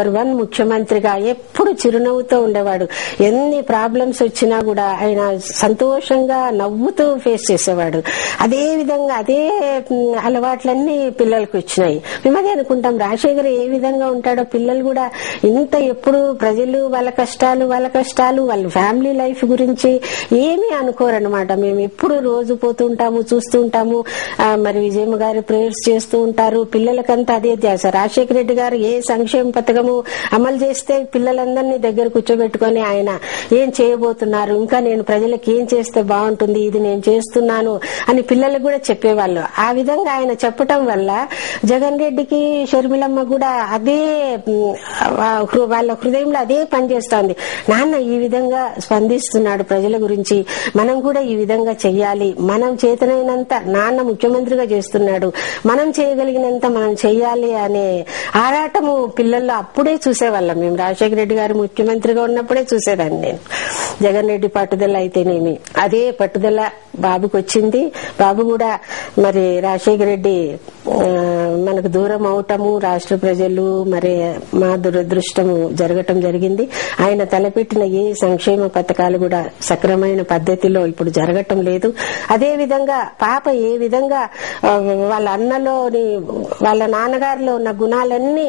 1 ముఖ్యమంత్రిగా ఎప్పుడు చిరునవ్వుతో ఉండేవాడు. ఎన్ని ప్రాబ్లమ్స్ వచ్చినా కూడా ఆయన సంతోషంగా నవ్వుతూ ఫేస్ చేసేవాడు. అదే విధంగా అదే అలవాట్లన్నీ పిల్లలకు వచ్చినాయి. మేము అదే అనుకుంటాం, రాజశేఖర్ ఏ విధంగా ఉంటాడో పిల్లలు కూడా ఇంత ఎప్పుడు ప్రజలు వాళ్ళ కష్టాలు వాళ్ళ ఫ్యామిలీ లైఫ్ గురించి ఏమీ అనుకోరనమాట. మేము ఎప్పుడు రోజు పోతూ ఉంటాము, చూస్తూ ఉంటాము. మరి విజయమ్మ గారు ప్రేయర్స్ చేస్తూ ఉంటారు. పిల్లలకంతా అదే ధ్యాస. రాజశేఖర రెడ్డి గారు ఏ సంక్షేమ పథకము అమలు చేస్తే పిల్లలందరినీ దగ్గర కూర్చోబెట్టుకుని ఆయన ఏం చేయబోతున్నారు, ఇంకా నేను ప్రజలకు ఏం చేస్తే బాగుంటుంది, ఇది నేను చేస్తున్నాను అని పిల్లలకు కూడా చెప్పేవాళ్ళు. ఆ విధంగా ఆయన చెప్పటం వల్ల జగన్ రెడ్డికి షర్మిలమ్మ కూడా అదే వాళ్ళ హృదయంలో అదే పనిచేస్తోంది. నాన్న ఈ విధంగా స్పందిస్తున్నాడు ప్రజల గురించి, మనం కూడా ఈ విధంగా చెయ్యాలి, మనం చేతనైనంత నాన్న ముఖ్యమంత్రిగా చేస్తున్నాడు, మనం చేయగలిగినంత మనం చెయ్యాలి అనే ఆరాటము పిల్లల్లో అప్పుడే చూసేవాళ్ళం. మేము రాజశేఖర రెడ్డి గారు ముఖ్యమంత్రిగా ఉన్నప్పుడే చూసేదాన్ని నేను. జగన్ రెడ్డి పట్టుదల అయితేనేమి అదే పట్టుదల బాబుకు వచ్చింది. బాబు కూడా మరి రాజశేఖర రెడ్డి మనకు దూరం అవటము, రాష్ట్ర ప్రజలు మరి మా దురదృష్టము జరగటం జరిగింది. ఆయన తలపెట్టిన ఏ సంక్షేమ పథకాలు కూడా సక్రమైన పద్ధతిలో ఇప్పుడు జరగటం లేదు. అదే విధంగా పాప ఏ విధంగా వాళ్ళ అన్నలోని వాళ్ళ నాన్నగారిలో ఉన్న గుణాలన్నీ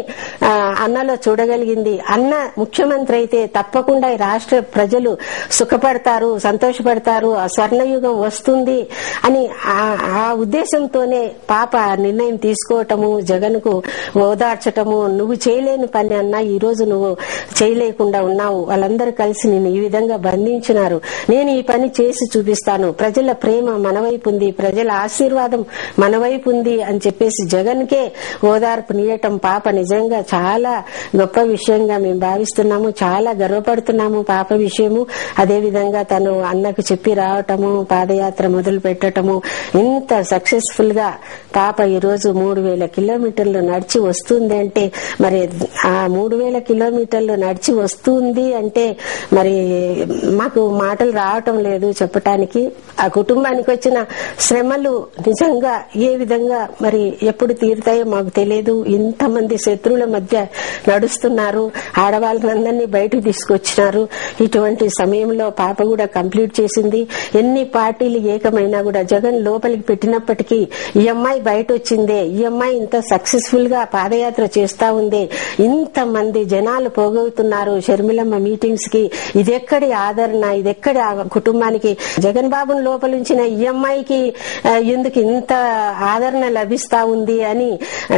అన్నలో చూడగలిగింది. అన్న ముఖ్యమంత్రి అయితే తప్పకుండా ఈ రాష్ట్ర ప్రజలు సుఖపడతారు, సంతోషపడతారు, ఆ స్వర్ణయుగం వస్తుంది అని ఆ ఉద్దేశంతోనే పాప నిర్ణయం తీసుకోవటము, జగన్ కు ఓదార్చటము. నువ్వు చేయలేని పని అన్నా ఈ రోజు నువ్వు చేయలేకుండా ఉన్నావు, వాళ్ళందరూ కలిసి నిన్ను ఈ విధంగా బంధించినారు, నేను ఈ పని చేసి చూపిస్తాను, ప్రజల ప్రేమ మన వైపు ఉంది, ప్రజల ఆశీర్వాదం మన వైపు ఉంది అని చెప్పేసి జగన్ కే ఓదార్పు నీయటం పాప నిజంగా చాలా గొప్ప విషయంగా మేము భావిస్తున్నాము. చాలా గర్వపడుతున్నాము పాప విషయము. అదే విధంగా తను అన్నకు చెప్పి రావటము, పాదయాత్ర మొదలు పెట్టటము, ఇంత సక్సెస్ఫుల్ గా పాప ఈ రోజు 3000 కిలోమీటర్లు నడిచి వస్తుంది అంటే, మరి ఆ 3000 కిలోమీటర్లు నడిచి వస్తుంది అంటే మరి మాకు మాటలు రావటం లేదు చెప్పటానికి. ఆ కుటుంబానికి వచ్చిన శ్రమలు నిజంగా ఏ విధంగా మరి ఎప్పుడు తీరుతాయో మాకు తెలియదు. ఇంతమంది శత్రువుల మధ్య నడుస్తున్నారు, ఆడవాళ్ళందరినీ బయటకు తీసుకొచ్చినారు. ఇటువంటి సమయంలో పాప కూడా కంప్లీట్ చేసింది. ఎన్ని పార్టీలు ఏకమైనా కూడా జగన్ లోపలికి పెట్టినప్పటికీ ఈ అమ్మాయి బయట వచ్చిందే, ఈ అమ్మాయి ఇంత సక్సెస్ఫుల్ గా పాదయాత్ర చేస్తా ఉంది, ఇంతమంది జనాలు పోగొతున్నారు షర్మిలమ్మ మీటింగ్స్ కి, ఇదెక్కడి ఆదరణ, ఇదెక్కడి కుటుంబానికి, జగన్ బాబును లోపలించిన ఈ అమ్మాయికి ఎందుకు ఇంత ఆదరణ లభిస్తా ఉంది అని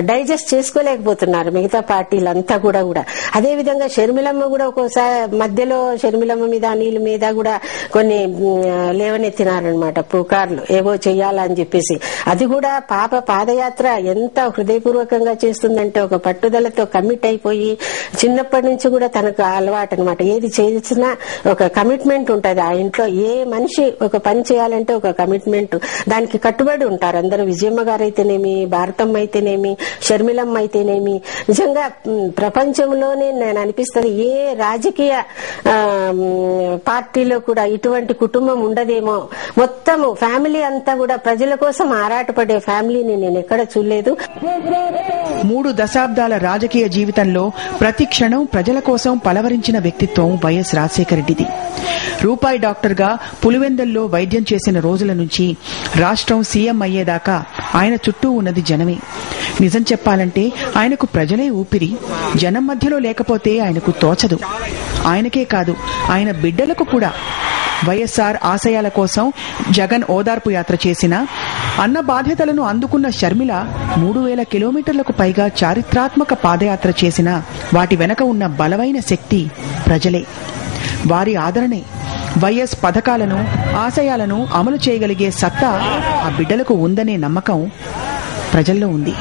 డైజెస్ట్ చేసుకోలేకపోతున్నారు మిగతా పార్టీలంతా కూడా. అదే విధంగా షర్మిలమ్మ కూడా ఒక్కోసారి మధ్యలో షర్మిలమ్మ మీద అనిల్ మీద కూడా కొన్ని లేవనెత్తినారనమాట పుకార్లు, ఏవో చెయ్యాలని చెప్పేసి. అది కూడా పాప పాదయాత్ర ఎంత హృదయపూర్వకంగా చేస్తుందంటే ఒక పట్టుదలతో కమిట్ అయిపోయి, చిన్నప్పటి నుంచి కూడా తనకు అలవాటు అనమాట. ఏది చేసినా ఒక కమిట్మెంట్ ఉంటది. ఆ ఇంట్లో ఏ మనిషి ఒక పని చేయాలంటే ఒక కమిట్మెంట్, దానికి కట్టుబడి ఉంటారు అందరూ. విజయమ్మ గారు అయితేనేమి, భారతమ్మ అయితేనేమి, షర్మిలమ్మ అయితేనేమి, నిజంగా ప్రపంచంలోనే నేను అనిపిస్తుంది ఏ రాజకీయ పార్టీలో కూడా ఇటువంటి కుటుంబం ఉండదేమో. మొత్తము ఫ్యామిలీ అంతా కూడా ప్రజల కోసం ఆరాటపడే ఫ్యామిలీని నేను ఎక్కడ చూడలేదు. 3 దశాబ్దాల రాజకీయ జీవితంలో ప్రతి క్షణం ప్రజల కోసం పలవరించిన వ్యక్తిత్వం వైఎస్ రాజశేఖర రెడ్డిది. రూపాయి డాక్టర్ గా పులివెందల్లో వైద్యం చేసిన రోజుల నుంచి రాష్ట్రం సీఎం అయ్యేదాకా ఆయన చుట్టూ ఉన్నది జనమే. నిజం చెప్పాలంటే ఆయనకు ప్రజలే ఊపిరి. జనం మధ్యలో లేకపోతే ఆయనకు తోచదు. ఆయనకే కాదు, ఆయన బిడ్డలకు కూడా. వైఎస్ఆర్ ఆశయాల కోసం జగన్ ఓదార్పు యాత్ర చేసిన, అన్న బాధ్యతలను అందుకున్న షర్మిల 3000 కిలోమీటర్లకు పైగా చారిత్రాత్మక పాదయాత్ర చేసిన, వాటి వెనక ఉన్న బలమైన శక్తి ప్రజలే, వారి ఆదరణే. వైఎస్ పథకాలను, ఆశయాలను అమలు చేయగలిగే సత్తా ఆ బిడ్డలకు ఉందనే నమ్మకం ప్రజల్లో ఉంది.